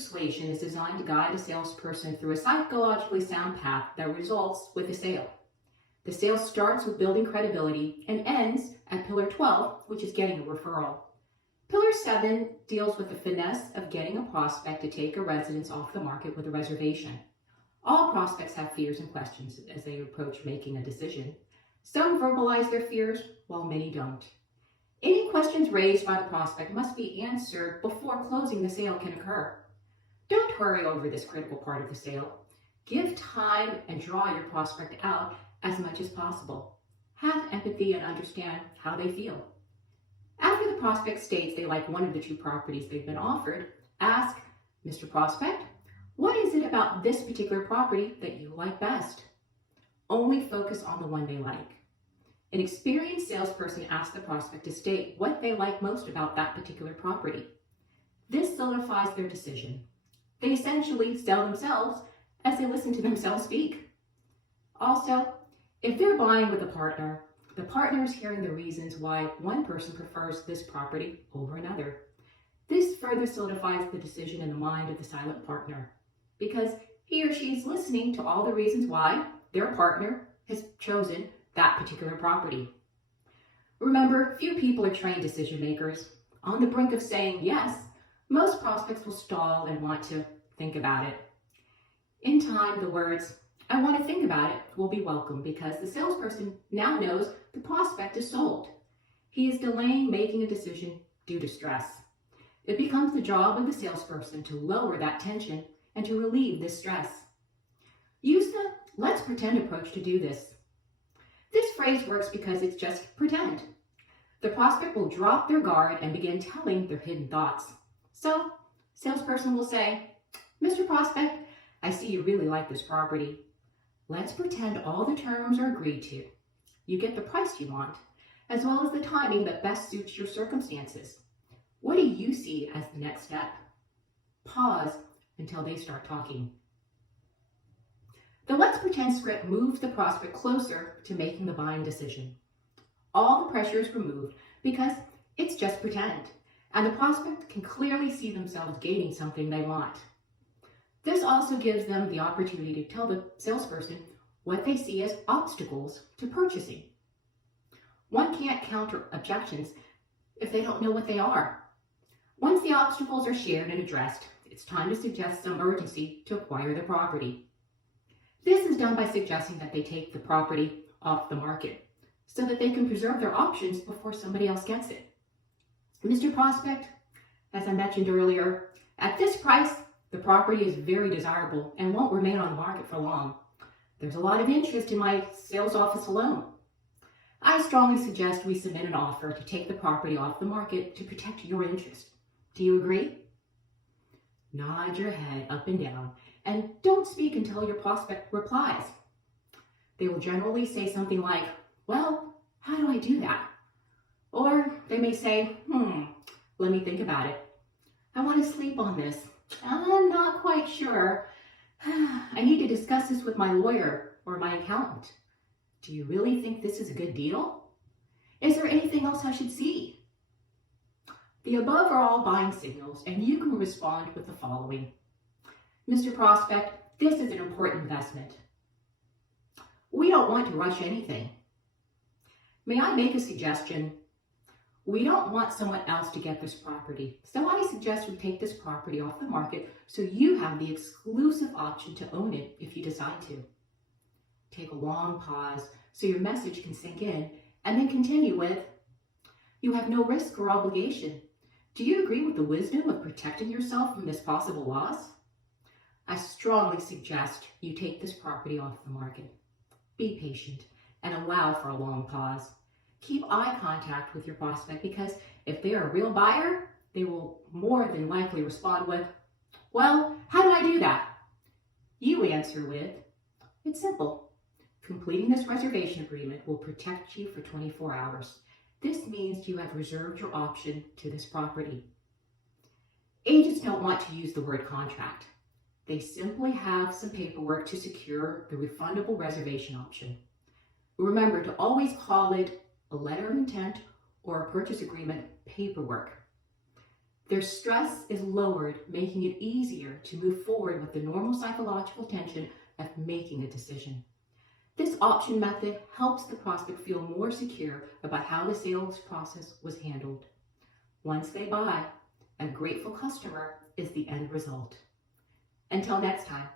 persuasion is designed to guide a salesperson through a psychologically sound path that results with a sale. The sale starts with building credibility and ends at Pillar 12, which is getting a referral. Pillar 7 deals with the finesse of getting a prospect to take a residence off the market with a reservation. All prospects have fears and questions as they approach making a decision. Some verbalize their fears, while many don't. Any questions raised by the prospect must be answered before closing the sale can occur. Don't hurry over this critical part of the sale. Give time and draw your prospect out as much as possible. Have empathy and understand how they feel. After the prospect states they like one of the two properties they've been offered, ask, Mr. Prospect, what is it about this particular property that you like best? Only focus on the one they like. An experienced salesperson asks the prospect to state what they like most about that particular property. This solidifies their decision. They essentially sell themselves as they listen to themselves speak. Also, if they're buying with a partner, the partner is hearing the reasons why one person prefers this property over another. This further solidifies the decision in the mind of the silent partner, because he or she is listening to all the reasons why their partner has chosen that particular property. Remember, few people are trained decision makers. On the brink of saying yes, most prospects will stall and want to think about it. In time, the words, I want to think about it, will be welcome because the salesperson now knows the prospect is sold. He is delaying making a decision due to stress. It becomes the job of the salesperson to lower that tension and to relieve this stress. Use the let's pretend approach to do this. This phrase works because it's just pretend. The prospect will drop their guard and begin telling their hidden thoughts. So, salesperson will say, Mr. Prospect, I see you really like this property. Let's pretend all the terms are agreed to. You get the price you want, as well as the timing that best suits your circumstances. What do you see as the next step? Pause until they start talking. The let's pretend script moves the prospect closer to making the buying decision. All the pressure is removed because it's just pretend, and the prospect can clearly see themselves gaining something they want. This also gives them the opportunity to tell the salesperson what they see as obstacles to purchasing. One can't counter objections if they don't know what they are. Once the obstacles are shared and addressed, it's time to suggest some urgency to acquire the property. This is done by suggesting that they take the property off the market so that they can preserve their options before somebody else gets it. Mr. Prospect, as I mentioned earlier, at this price, the property is very desirable and won't remain on the market for long. There's a lot of interest in my sales office alone. I strongly suggest we submit an offer to take the property off the market to protect your interest. Do you agree? Nod your head up and down and don't speak until your prospect replies. They will generally say something like, well, how do I do that? Or they may say, let me think about it. I want to sleep on this. I'm not quite sure. I need to discuss this with my lawyer or my accountant. Do you really think this is a good deal? Is there anything else I should see? The above are all buying signals, and you can respond with the following. Mr. Prospect, this is an important investment. We don't want to rush anything. May I make a suggestion? We don't want someone else to get this property, so I suggest we take this property off the market so you have the exclusive option to own it if you decide to. Take a long pause so your message can sink in, and then continue with, you have no risk or obligation. Do you agree with the wisdom of protecting yourself from this possible loss? I strongly suggest you take this property off the market. Be patient and allow for a long pause. Keep eye contact with your prospect because if they are a real buyer, they will more than likely respond with, well, how do I do that? You answer with, it's simple. Completing this reservation agreement will protect you for 24 hours. This means you have reserved your option to this property. Agents don't want to use the word contract. They simply have some paperwork to secure the refundable reservation option. Remember to always call it a letter of intent or a purchase agreement paperwork. Their stress is lowered, making it easier to move forward with the normal psychological tension of making a decision. This option method helps the prospect feel more secure about how the sales process was handled. Once they buy, a grateful customer is the end result. Until next time.